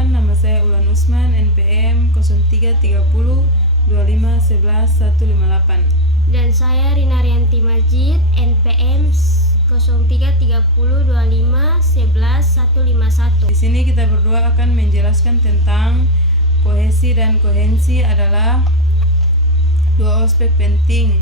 Perkenalkan, nama saya Ulan Usman, NPM 0330 25 11 158. Dan saya Rina Rianti Majid, NPM 0330 25 11 151. Di sini kita berdua akan menjelaskan tentang kohesi dan koherensi adalah dua aspek penting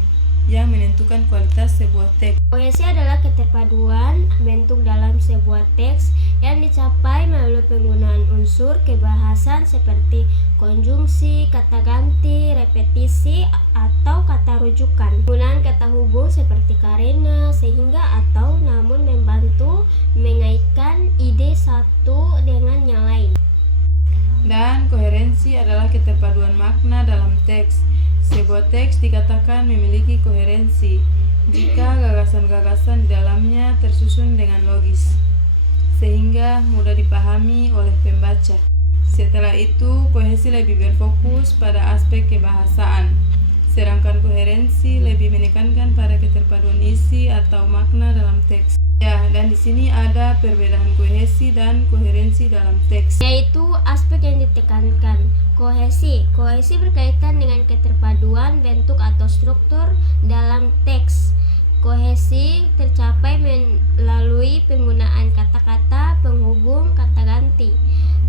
yang menentukan kualitas sebuah teks. Kohesi adalah keterpaduan bentuk dalam sebuah teks yang dicapai melalui penggunaan unsur kebahasan seperti konjungsi, kata ganti, repetisi, atau kata rujukan. Penggunaan kata hubung seperti karena, sehingga, atau, namun membantu mengaitkan ide satu dengan yang lain. Dan koherensi adalah keterpaduan makna dalam teks. Sebuah teks dikatakan memiliki koherensi jika gagasan-gagasan di dalamnya tersusun dengan logis, sehingga mudah dipahami oleh pembaca. Setelah itu, kohesi lebih berfokus pada aspek kebahasaan, sedangkan koherensi lebih menekankan pada keterpaduan isi atau makna dalam teks. Ya, dan di sini ada perbedaan kohesi dan koherensi dalam teks. Yaitu aspek yang ditekankan. Kohesi berkaitan dengan keterpaduan bentuk atau struktur dalam teks. Kohesi tercapai melalui penggunaan kata-kata penghubung, kata ganti,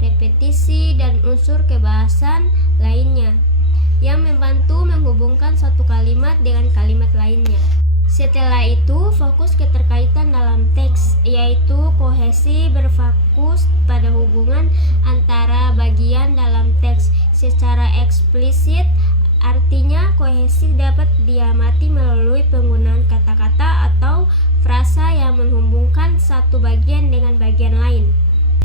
repetisi, dan unsur kebahasan lainnya yang membantu menghubungkan satu kalimat dengan kalimat lainnya. Setelah itu, fokus keterkaitan dalam teks, yaitu kohesi berfokus pada hubungan antara bagian dalam teks secara eksplisit. Artinya, kohesi dapat diamati melalui penggunaan kata-kata atau frasa yang menghubungkan satu bagian dengan bagian lain.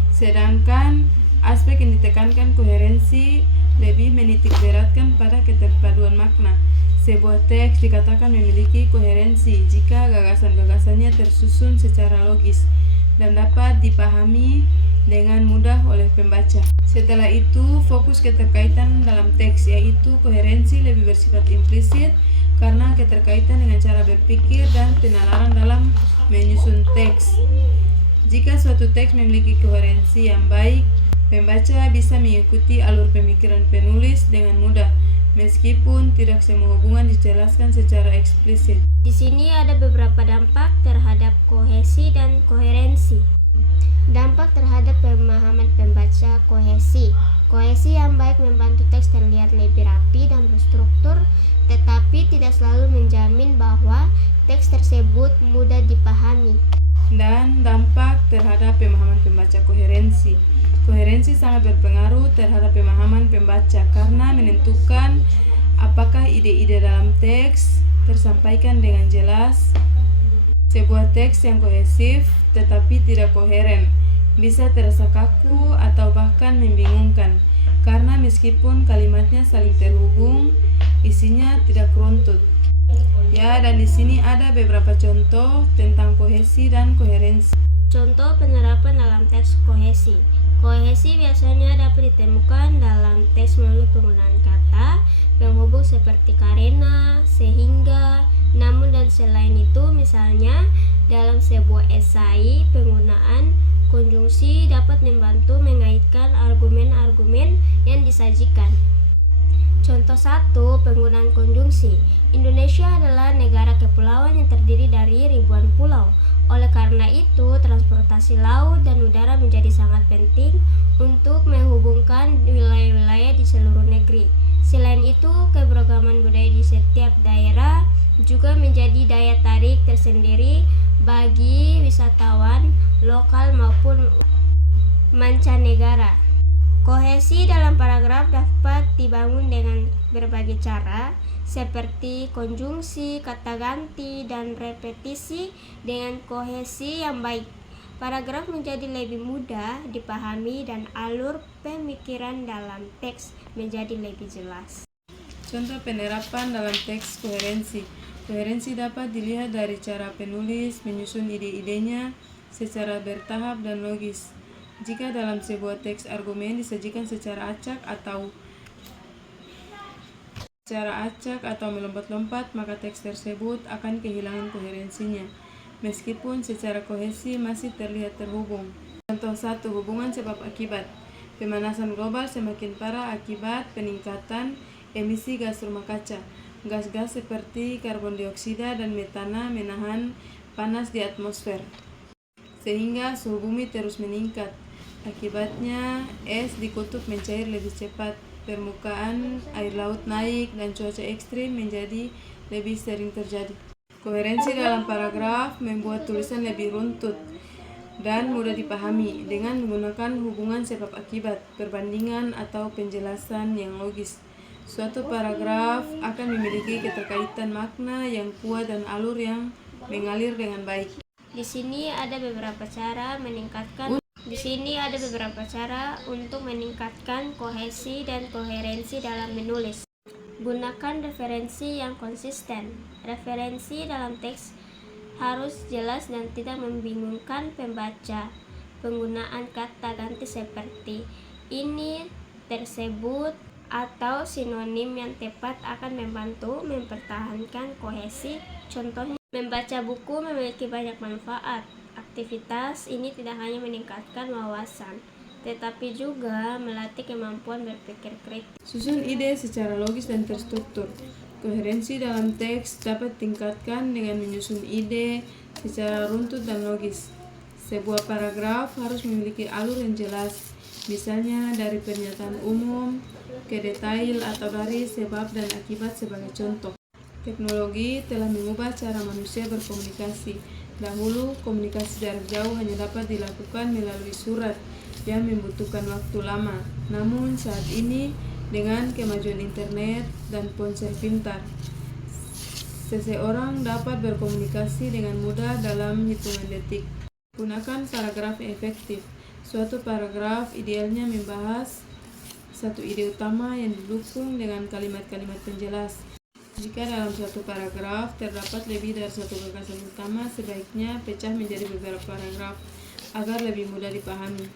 Sedangkan aspek yang ditekankan koherensi lebih menitik beratkan pada keterpaduan makna. Sebuah teks dikatakan memiliki koherensi jika gagasan-gagasannya tersusun secara logis dan dapat dipahami dengan mudah oleh pembaca. Setelah itu, fokus keterkaitan dalam teks, yaitu koherensi lebih bersifat implisit karena keterkaitan dengan cara berpikir dan penalaran dalam menyusun teks. Jika suatu teks memiliki koherensi yang baik, pembaca bisa mengikuti alur pemikiran penulis dengan mudah, meskipun tidak semua hubungan dijelaskan secara eksplisit. Di sini ada beberapa dampak terhadap kohesi dan koherensi. Dampak terhadap pemahaman pembaca kohesi. Kohesi yang baik membantu teks terlihat lebih rapi dan berstruktur, tetapi tidak selalu menjamin bahwa teks tersebut mudah dipahami. Dan dampak terhadap pemahaman pembaca koherensi. Koherensi sangat berpengaruh terhadap pemahaman pembaca karena menentukan apakah ide-ide dalam teks tersampaikan dengan jelas. Sebuah teks yang kohesif tetapi tidak koheren bisa terasa kaku atau bahkan membingungkan karena meskipun kalimatnya saling terhubung, isinya tidak runtut. Ya, dan di sini ada beberapa contoh tentang kohesi dan koherensi. Contoh penerapan dalam teks kohesi. Kohesi biasanya dapat ditemukan dalam teks melalui penggunaan kata penghubung seperti karena, sehingga, namun, dan selain itu. Misalnya, dalam sebuah esai, penggunaan konjungsi dapat membantu mengaitkan argumen-argumen yang disajikan. Contoh 1, penggunaan konjungsi. Indonesia adalah negara kepulauan yang terdiri dari ribuan pulau. Oleh karena itu, transportasi laut dan udara menjadi sangat penting untuk menghubungkan wilayah-wilayah di seluruh negeri. Selain itu, keberagaman budaya di setiap daerah juga menjadi daya tarik tersendiri bagi wisatawan lokal maupun mancanegara. Kohesi dalam paragraf dapat dibangun dengan berbagai cara, seperti konjungsi, kata ganti, dan repetisi. Dengan kohesi yang baik, paragraf menjadi lebih mudah dipahami dan alur pemikiran dalam teks menjadi lebih jelas. Contoh penerapan dalam teks koherensi. Koherensi dapat dilihat dari cara penulis menyusun ide-idenya secara bertahap dan logis. Jika dalam sebuah teks argumen disajikan secara acak atau melompat-lompat, maka teks tersebut akan kehilangan koherensinya, meskipun secara kohesi masih terlihat terhubung. Contoh 1, hubungan sebab akibat. Pemanasan global semakin parah akibat peningkatan emisi gas rumah kaca. Gas-gas seperti karbon dioksida dan metana menahan panas di atmosfer, sehingga suhu bumi terus meningkat. Akibatnya, es di kutub mencair lebih cepat, permukaan air laut naik, dan cuaca ekstrim menjadi lebih sering terjadi. Koherensi dalam paragraf membuat tulisan lebih runtut dan mudah dipahami dengan menggunakan hubungan sebab akibat, perbandingan, atau penjelasan yang logis. Suatu paragraf akan memiliki keterkaitan makna yang kuat dan alur yang mengalir dengan baik. Di sini ada beberapa cara untuk meningkatkan kohesi dan koherensi dalam menulis. Gunakan referensi yang konsisten. Referensi dalam teks harus jelas dan tidak membingungkan pembaca. Penggunaan kata ganti seperti ini, tersebut, atau sinonim yang tepat akan membantu mempertahankan kohesi. Contohnya, membaca buku memiliki banyak manfaat. Aktivitas ini tidak hanya meningkatkan wawasan, tetapi juga melatih kemampuan berpikir kritis. Susun ide secara logis dan terstruktur. Koherensi dalam teks dapat ditingkatkan dengan menyusun ide secara runtut dan logis. Sebuah paragraf harus memiliki alur yang jelas, misalnya dari pernyataan umum ke detail atau dari sebab dan akibat sebagai contoh. Teknologi telah mengubah cara manusia berkomunikasi. Dahulu, komunikasi jarak jauh hanya dapat dilakukan melalui surat yang membutuhkan waktu lama. Namun saat ini, dengan kemajuan internet dan ponsel pintar, seseorang dapat berkomunikasi dengan mudah dalam hitungan detik. Gunakan paragraf yang efektif. Suatu paragraf idealnya membahas satu ide utama yang didukung dengan kalimat-kalimat penjelas. Jika dalam suatu paragraf terdapat lebih dari satu gagasan utama, sebaiknya pecah menjadi beberapa paragraf agar lebih mudah dipahami.